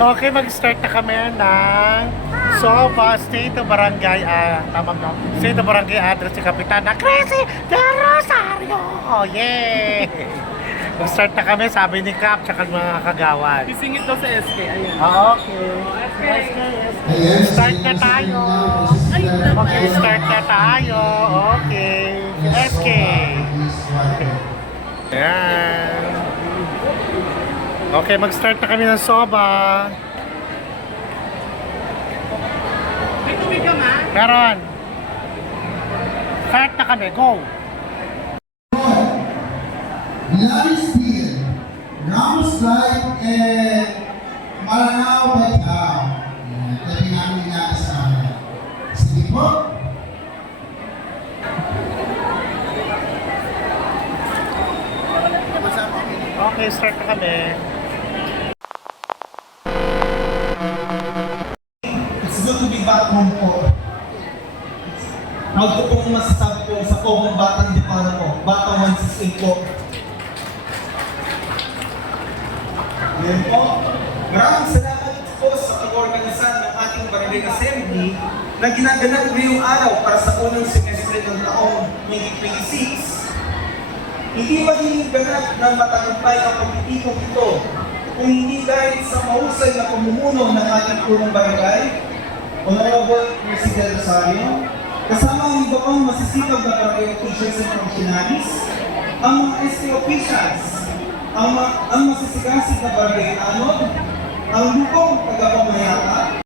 Okay, mag-start na kami ng State of Barangay, tama no? State of Barangay address si Kapitana Crazy Del Rosario. Oh, yay! Mag-start na kami, sabi ni Cap, tsaka mga kagawad. Isingit daw sa SK, ayan. Okay. Start na tayo. Okay, start na tayo. Okay. SK. Ayan. Okay, mag-start na kami ng soba. May tubig ka ma? Meron. Start na kami. Go. Larry's Field, Ramos Drive, and Maranao Baitaw. Tabi namin nakasama. Sige po. Okay, start na kami. It's good to be back home po. Huwag ko pong masasabi ko sa kong batang di para po. Batang 168 po. Yan po. Maraming salamat po sa pag-organisa ng ating Barangay Assembly na ginaganap ngayong araw para sa unang semestre ng taong 2026. Hindi magiging ganap ng matagumpay ang pagtitipong ito kung hindi dahil sa mahusay na pamumuno ng ating punong barangay, Honorable President Rosario, kasama ang iba pang masisipag na barangay officials and functionaries, ang mga SK officials, ang masisigasig na barangay anod, ang lupong tagapamayata.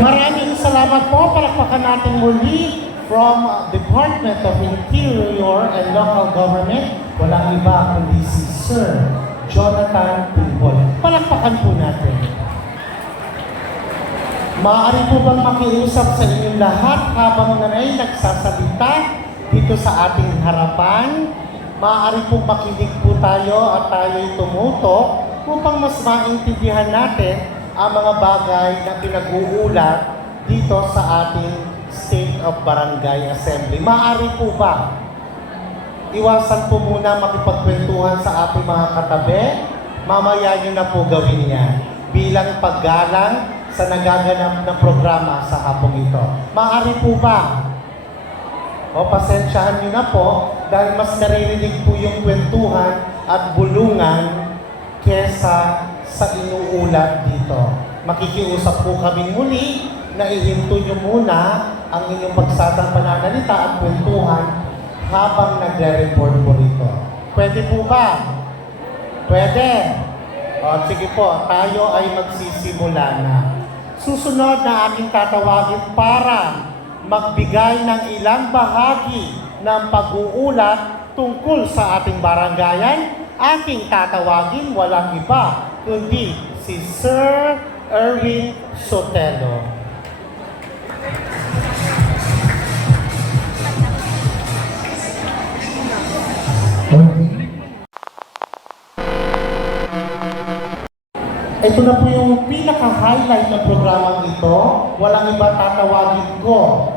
Maraming salamat po. Palakpakan natin muli from Department of Interior and Local Government. Walang iba kundi si Sir Jonathan Pimpol. Palakpakan po natin. Maaari po bang makiusap sa inyong lahat habang nanay nagsasalita dito sa ating harapan? Maaari po makinig po tayo at tayo'y tumutok upang mas maintindihan natin ang mga bagay na pinag-uulat dito sa ating State of Barangay Assembly. Maaari po ba? Iwasan po muna makipagkwentuhan sa ating mga katabi. Mamaya nyo na po gawin yan bilang paggalang sa nagaganap na programa sa hapong ito. Maaari po ba? O pasensyahan nyo na po dahil mas naririnig po yung kwentuhan at bulungan kesa sa inuulat dito. Makikiusap po kami muli na ihinto nyo muna ang inyong pagsasang pananalita at kwentuhan habang nagre-report po rito. Pwede po ba? Pwede. O sige po, tayo ay magsisimula na. Susunod na aking tatawagin para magbigay ng ilang bahagi ng pag-uulat tungkol sa ating barangayan, aking tatawagin walang iba kundi si Sir Erwin Sotelo. Ito na po yung pinaka-highlight ng programang ito. Walang iba tatawagin ko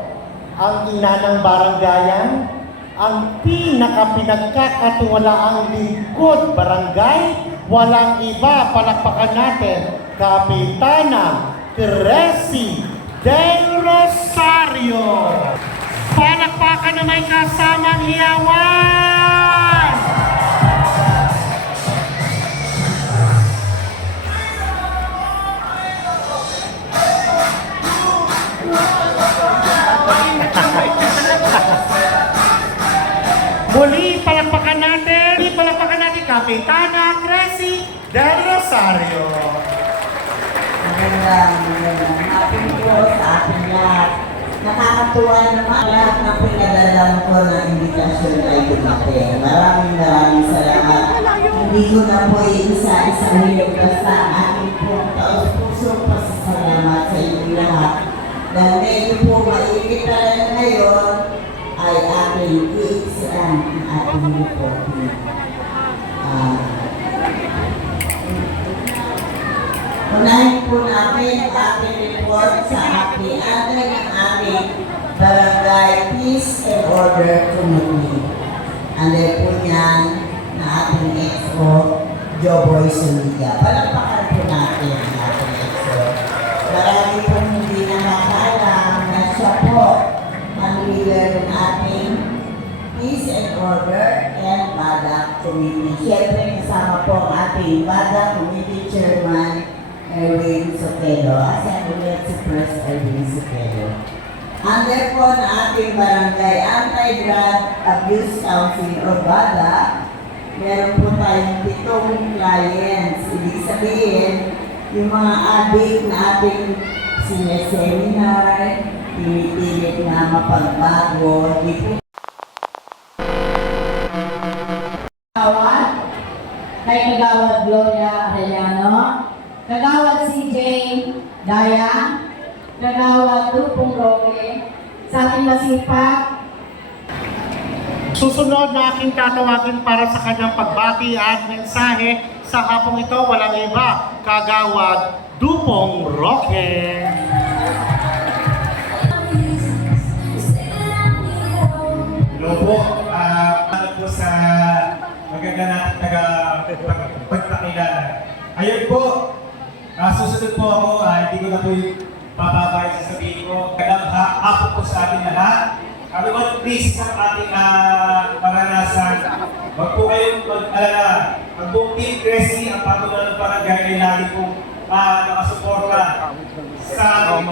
ang ina ng barangayan, ang pinaka-pinagkakatiwalaang lingkod barangay, walang iba, palakpakan natin, Kapitana Crazy Del Rosario. Palakpakan na may kasamang hiyawan! Muli, palakpakan natin, Kapitana Crazy Del Rosario. Magandang hapon po sa ating lahat. Nakakatuwa naman lahat ng pinadalang ko ng invitasyon ay dumating. Maraming salamat. Hindi ko na po isa-isahin basta aking pong taos-pusong pasasalamat sa inyong lahat. Dahil medyo po mainit talaga ngayon, ay aking iiksaan ang ating reporting. Unahin po namin ang ating report sa ating ng aming Barangay Peace and Order Committee. Under po niyan na ating EXO, Joboy Suniga. Peace and Order and BADA Committee. Siyempre kasama po ang ating BADA Committee Chairman Erwin Sotelo. As ulit si Pres Erwin Sotelo. Under po na ating Barangay Anti-Drug Abuse Council o BADA, meron po tayong 7 clients. Ibig sabihin, yung mga adik na ating sineseminar, pinipilit na mapagbago, di po Kagawad, kay Kagawad Gloria Arellano, Kagawad CJ Daya, Kagawad Dupong Roque, sa ating masipag, Susunod na aking tatawagin para sa kanyang pagbati at mensahe sa hapong ito, walang iba, Kagawad Dupong Roque. Hello po, ano po sa maganda natin pagpakilala. Ayun po, susunod po ako, hindi ko na po yung papabay sa sabihin ko. Magandang hapon po sa ating lahat. Kami po please sa ating maranasan. Huwag po kayong mag-alala. Ang buong Team Cresci, ang patuloy ng barangay ay lagi po nakasuporta sa ating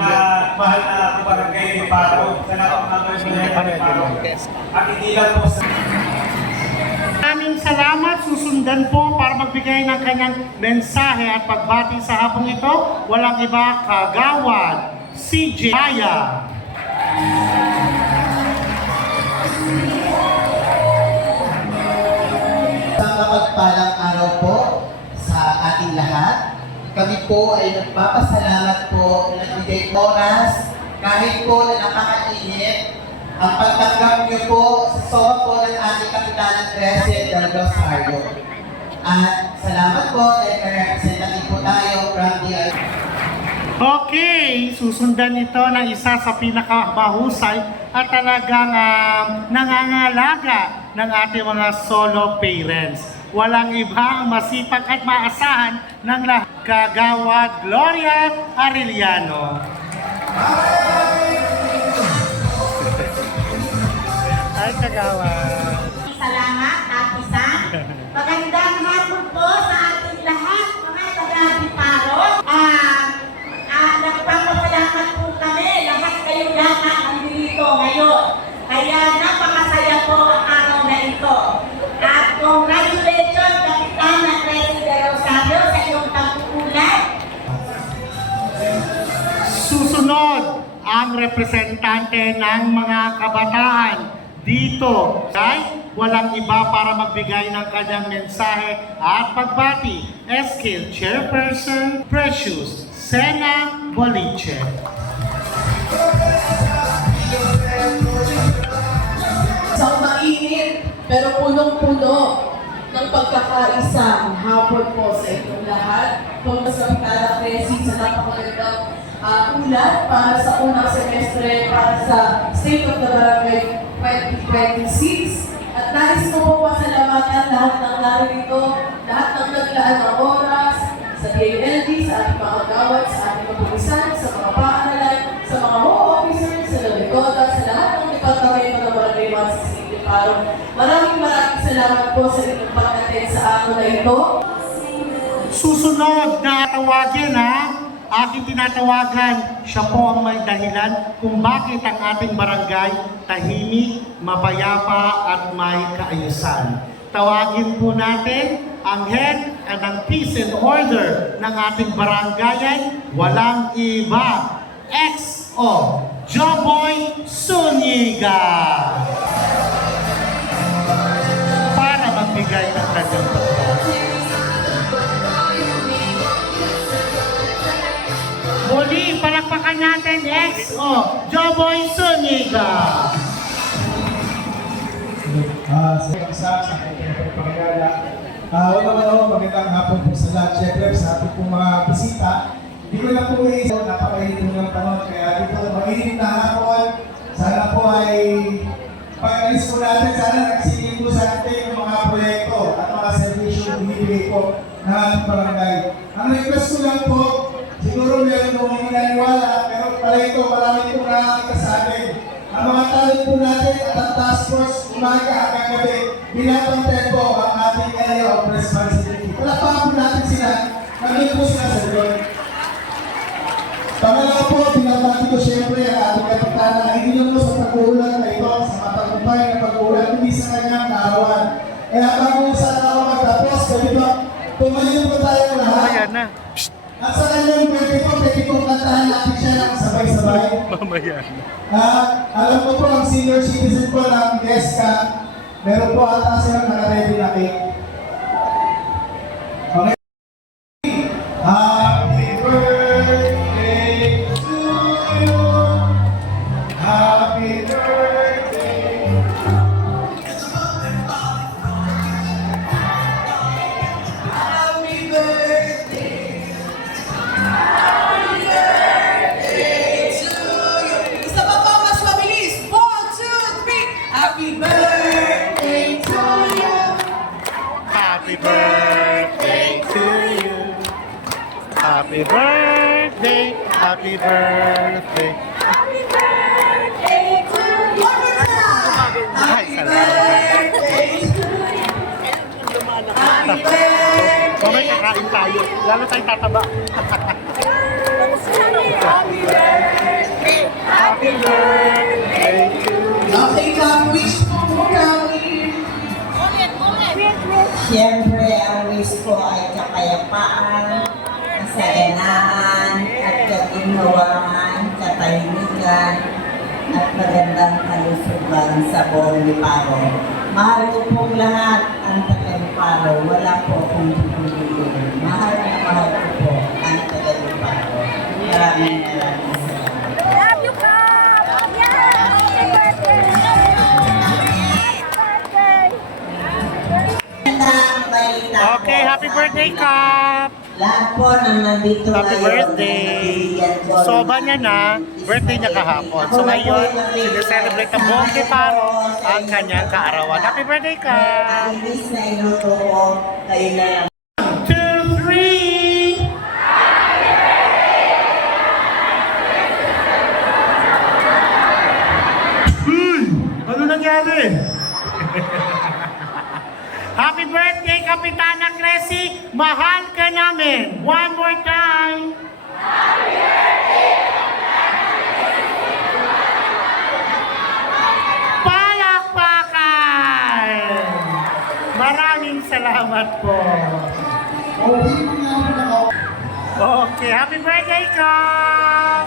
mahal na barangay ni Paro. Sa napakamagal ni Paro. At hindi lang po sa... Maraming salamat. Susundan po para magbigay ng kanyang mensahe at pagbati sa hapong ito, walang iba, Kagawad CJ Daya. Isang mapagpalang araw po sa ating lahat. Kami po ay nagpapasalamat po na nagbigay oras kahit po na nakakainit ang pagtanggap niyo po sa SOA po ng ating Kapitan Cresci del Rosario. At salamat po dahil representative po tayo from the Okay, susundan ito ng isa sa pinakamahusay at talagang nangangalaga ng ating mga solo parents. Walang iba ang masipag at maasahan ng lahat, Kagawad Gloria Arellano. Ay, Kagawad. salamat at isang magandang hapon po sa ating lahat, mga taga-Biparo. Nagpapasalamat po kami, lahat kayong lahat nandito ngayon. Kaya napakasaya po ang araw na ito. At congratulations, Kapitana Cresci del Rosario, sa iyong pagkukulat. Susunod ang representante ng mga kabataan dito. Ay walang iba para magbigay ng kanyang mensahe at pagbati. SK Chairperson Precious Sena Boliche. Isang mainit pero punong-puno ng pagkakaisang hapon po sa inyong lahat. Kung sa Kapitana Cresci sa napakagandang ulat para sa unang semestre para sa State of the Barangay 2026. At nais ko po pasalamatan lahat ng narito, lahat ng naglaan ng oras, sa DNLD, sa ating mga kagawad, sa ating kapulisan, sa mga paaralan, sa mga home officers, sa Laligoda, sa lahat ng departamento ng Barangay 168 Paro. Maraming salamat po sa inyong pag-attend sa araw na ito. Susunod na tawagin aking tinatawagan, siya po ang may dahilan kung bakit ang ating barangay tahimik, mapayapa at may kaayusan. Tawagin po natin ang head ng peace and order ng ating barangayan, walang iba, XO Joboy Zuniga, para magbigay ng kanyang pagbati. Muli, palakpakan natin, XO Joboy Zuniga. Sa aking pagpapakilala. Magandang hapon po sa lahat. Siyempre, sa ating pong mga bisita. Hindi ko na po iisip, napakainit po ng panahon. Kaya dito, mainit na hapon. Sana po ay pag-alis po natin, sana nagsingin po sa ating mga proyekto at mga servisyo na binibigay po ng ating barangay. Ang request ko lang po, siguro meron po mga naniwala, pero pala ito, marami po nakakita sa atin. Ang mga talent po natin at ang task force umaga hanggang gabi. Binabantayan po ang ating area of responsibility. Palakpakan po natin sila. Nandun po sila sa doon. Pangalawa po, binabati ko siyempre ang ating kapitana na hindi nyo po sa pag-uulan na ito, sa matagumpay na pag-uulan, hindi sa kanyang kaarawan. Kaya bago sa araw magtapos, sabi ko, tumayo po tayo lahat. Ayan na. At sa kanyang birthday po, pwede pong kantahan natin siya ng sabay-sabay. Mamaya. Alam ko po, ang senior citizen po ng DESCA, meron po ata silang naka-ready na cake. Okay. Happy birthday to you. Happy birthday. Happy birthday. Isa pa pa, mas mabilis. 1, 2, 3. Happy birthday to you. Happy birthday to you. Happy birthday. Happy birthday. Happy birthday to you. One more time. Ay, salamat. Happy birthday. Mamaya kakain tayo. Lalo tayong tataba. Happy birthday. Happy birthday to you. Okay, come wish mo kami. Siyempre, ang wish ko ay kapayapaan, kasaganahan, at kaginhawaan, katahimikan, at magandang kalusugan sa buong Liparo. Mahal ko pong lahat ang taga-Liparo. Wala po akong pipiliin. Mahal na mahal ko po ang taga-Liparo. Maraming salamat. Love you, Kap! Yeah! Happy birthday! Okay, happy birthday, Kap! Lahat po na nandito Happy ngayon, birthday! nabibigyan ko ng- Soba niya na, birthday niya kahapon. So ngayon, sineselebrate ang buong Liparo ang kanyang kaarawan. Happy birthday, Kap! Imbis na iluto ko, kayo na lang. 2, 3! Ano nangyari? Happy birthday, Kapitana Crescy! Mahal ka namin! One more time! Palakpakan! Maraming salamat po. Okay, happy birthday, Kap!